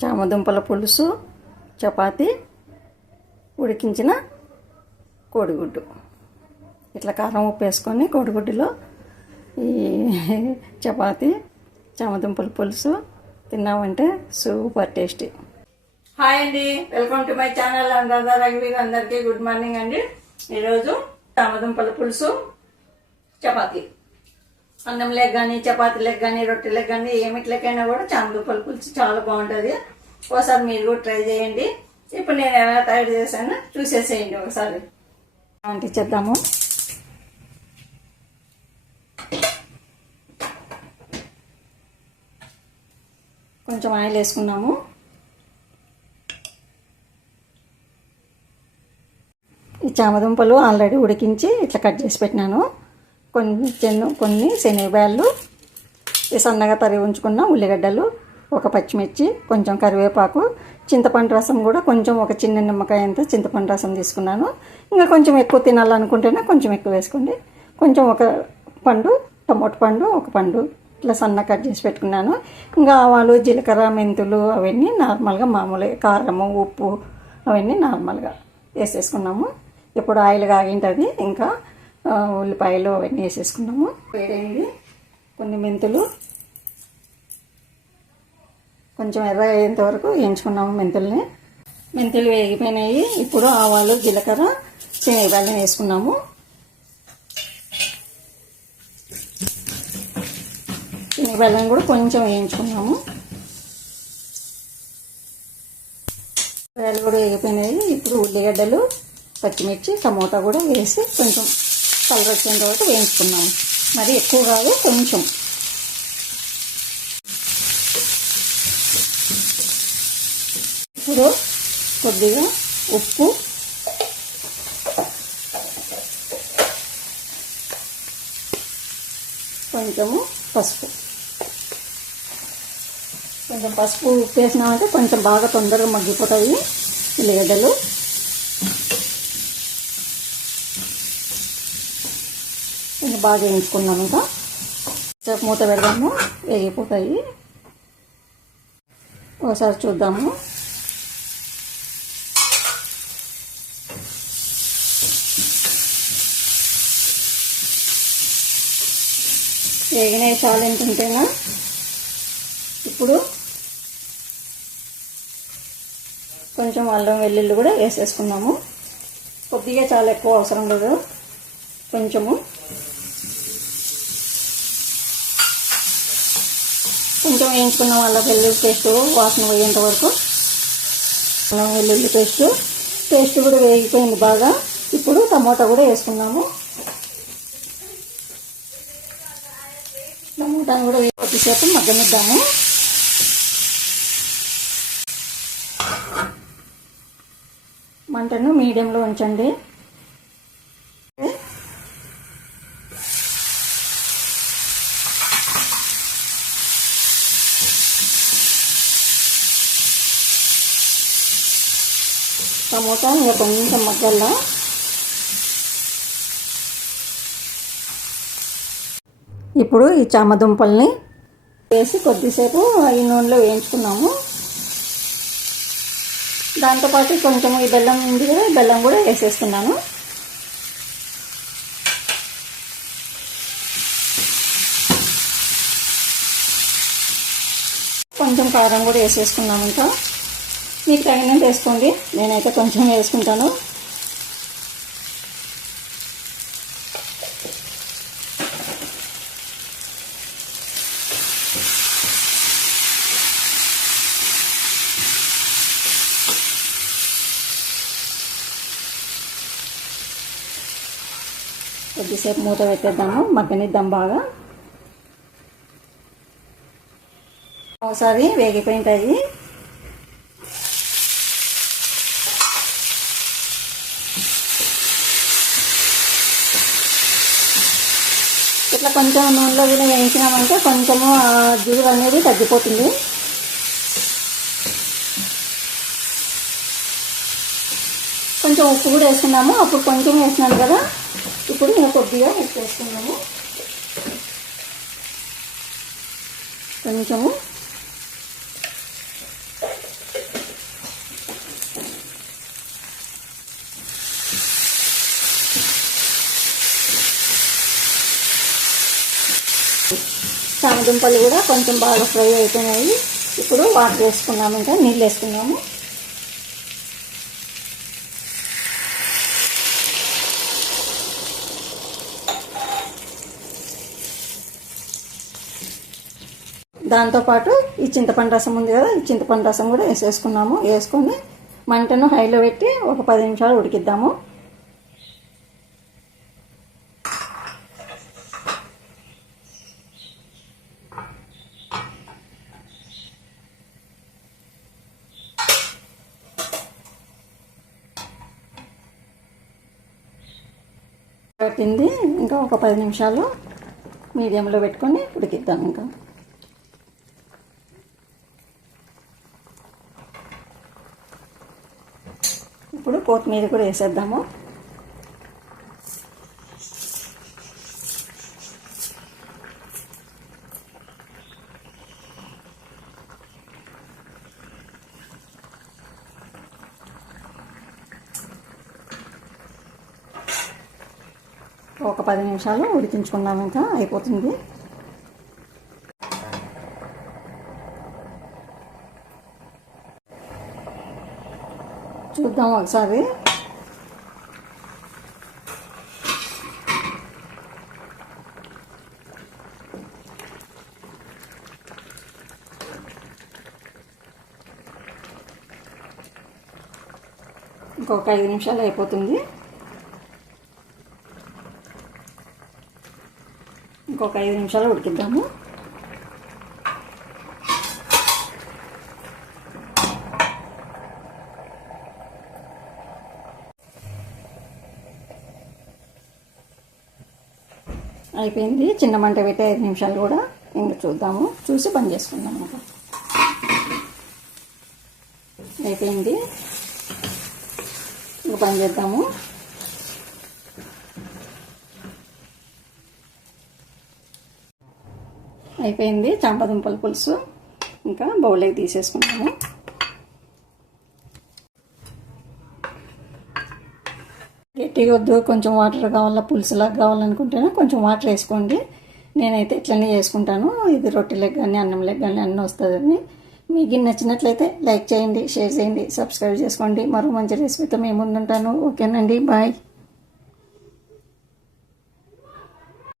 చామదుంపల పులుసు, చపాతి, ఉడికించిన కోడిగుడ్డు. ఇట్లా కారం ఉప్పు వేసుకొని కోడిగుడ్డులో ఈ చపాతి, చామదుంపల పులుసు తిన్నామంటే సూపర్ టేస్టీ. హాయ్ అండి, వెల్కమ్ టు మై ఛానల్. అందరికీ గుడ్ మార్నింగ్ అండి. ఈరోజు చామదుంపల పులుసు, చపాతి. అన్నం లెగ్ కానీ, చపాతీ లెగ్ కానీ, రొట్టె లెగ్ కానీ, ఏమిట్లకైనా కూడా చామదుంపల పులుసు చాలా బాగుంటుంది. ఒకసారి మీరు కూడా ట్రై చేయండి. ఇప్పుడు నేను ఎలా తయారు చేశాను చూసేసేయండి ఒకసారి. అంటించేద్దాము. కొంచెం ఆయిల్ వేసుకున్నాము. ఈ చామదుంపలు ఆల్రెడీ ఉడికించి ఇట్లా కట్ చేసి పెట్టినాను. కొన్ని శనగబ్యాళ్ళు, సన్నగా తరిగి ఉంచుకున్న ఉల్లిగడ్డలు, ఒక పచ్చిమిర్చి, కొంచెం కరివేపాకు, చింతపండు రసం కూడా కొంచెం, ఒక చిన్న నిమ్మకాయ అంత చింతపండు రసం తీసుకున్నాను. ఇంకా కొంచెం ఎక్కువ తినాలనుకుంటేనే కొంచెం ఎక్కువ వేసుకోండి. కొంచెం ఒక పండు, టమోటా పండు, ఒక పండు ఇట్లా సన్న కట్ చేసి పెట్టుకున్నాను. ఇంకా ఆవాలు, జీలకర్ర, మెంతులు అవన్నీ నార్మల్గా మామూలుగా, కారము, ఉప్పు అవన్నీ నార్మల్గా వేసేసుకున్నాము. ఇప్పుడు ఆయిల్ కాగింటుంది. ఇంకా ఉల్లిపాయలు అవన్నీ వేసేసుకున్నాము. వేడైంది. కొన్ని మెంతులు కొంచెం ఎర్ర అయ్యేంత వరకు వేయించుకున్నాము. మెంతులు వేగిపోయినాయి. ఇప్పుడు ఆవాలు, జీలకర్ర, శనగబ్యాళ్ళని వేసుకున్నాము. శనగబ్యాళ్ళని కూడా కొంచెం వేయించుకున్నాము. వేలు కూడా వేగిపోయినాయి. ఇప్పుడు ఉల్లిగడ్డలు, పచ్చిమిర్చి, టమోటా కూడా వేసి కొంచెం కలర్ వచ్చేంత వరకు వేయించుకున్నాము. మరి ఎక్కువ కాదు, కొంచెం. ఇప్పుడు కొద్దిగా ఉప్పు, కొంచెము పసుపు. కొంచెం పసుపు ఉప్పు వేసినామంటే కొంచెం బాగా తొందరగా మగ్గిపోతాయి ఉల్లిగడ్డలు. కొంచెం బాగా వేయించుకున్నాము. ఇంకా సేపు మూత పెడదాము, వేగిపోతాయి. ఒకసారి చూద్దాము. వేగినవి చాలా ఎంతుంటేనా. ఇప్పుడు కొంచెం అల్లం వెల్లుల్లి కూడా వేసేసుకున్నాము. కొద్దిగా, చాలా ఎక్కువ అవసరం లేదు, కొంచెము. కొంచెం వేయించుకున్నాం. అల్లం వెల్లుల్లి పేస్ట్ వాసన పోయేంత వరకు. అల్లం వెల్లుల్లి పేస్ట్ కూడా వేగిపోయింది బాగా. ఇప్పుడు టమోటా కూడా వేసుకున్నాము. టమోటాను కూడా కొద్దిసేపు మగ్గనిద్దాము. మంటను మీడియంలో ఉంచండి. టమోటా ఇంకా కొంచెం మగ్గల్లా. ఇప్పుడు ఈ చామదుంపల్ని వేసి కొద్దిసేపు ఈ నూనెలో వేయించుకున్నాము. దాంతోపాటు కొంచెం ఈ బెల్లం ఉంది కదా, బెల్లం కూడా వేసేసుకున్నాను. కొంచెం కారం కూడా వేసేసుకున్నాము. ఇంకా మీకు తగినంత వేసుకోండి. నేనైతే కొంచెం వేసుకుంటాను. కొద్దిసేపు మూత పెట్టేద్దాము, మగ్గనిద్దాం బాగా. ఒకసారి వేగిపోయింటాయి. ఇట్లా కొంచెం నూనెలో కూడా వేయించినామంటే కొంచెము జిగురు అనేది తగ్గిపోతుంది. కొంచెం ఉప్పు కూడా వేసుకున్నాము. అప్పుడు కొంచెం వేసినాను కదా, ఇప్పుడు నేను కొద్దిగా ఉప్పు వేసుకున్నాము. కొంచెము చామదుంపలు కూడా కొంచెం బాగా ఫ్రై అయిపోయినాయి. ఇప్పుడు వాటర్ వేసుకున్నాము, ఇంకా నీళ్ళు వేసుకున్నాము. దాంతోపాటు ఈ చింతపండు రసం ఉంది కదా, ఈ చింతపండు రసం కూడా వేసేసుకున్నాము. వేసుకొని మంటను హైలో పెట్టి ఒక 10 నిమిషాలు ఉడికిద్దాము. పట్టింది, ఇంకా ఒక 10 నిమిషాలు మీడియంలో పెట్టుకొని ఉడికిద్దాం. ఇంకా ఇప్పుడు కొత్తిమీర కూడా వేసేద్దాము. ఒక 10 నిమిషాలు ఉడికించుకుందాం, ఇంకా అయిపోతుంది. చూద్దాం ఒకసారి. ఇంకొక 5 నిమిషాలు అయిపోతుంది. ఇంకొక 5 నిమిషాలు ఉడికిద్దాము. అయిపోయింది. చిన్న మంట పెట్టి 5 నిమిషాలు కూడా ఇంకా చూద్దాము, చూసి బంద్ చేసుకుందాం. ఇంకా అయిపోయింది, ఇంకా బంద్ చేద్దాము. అయిపోయింది చామదుంపల పులుసు. ఇంకా బౌల్లోకి తీసేసుకుంటాము. గట్టిగా వద్దు, కొంచెం వాటర్ కావాలా, పులుసులాగా కావాలనుకుంటేనే కొంచెం వాటర్ వేసుకోండి. నేనైతే ఇట్లనే చేసుకుంటాను. ఇది రొట్టెలకు కానీ అన్నంలకు కానీ అన్నీ వస్తుందని. మీకు నచ్చినట్లయితే లైక్ చేయండి, షేర్ చేయండి, సబ్స్క్రైబ్ చేసుకోండి. మరో మంచి రెసిపీతో మేము ముందుంటాను. ఓకేనండి, బాయ్.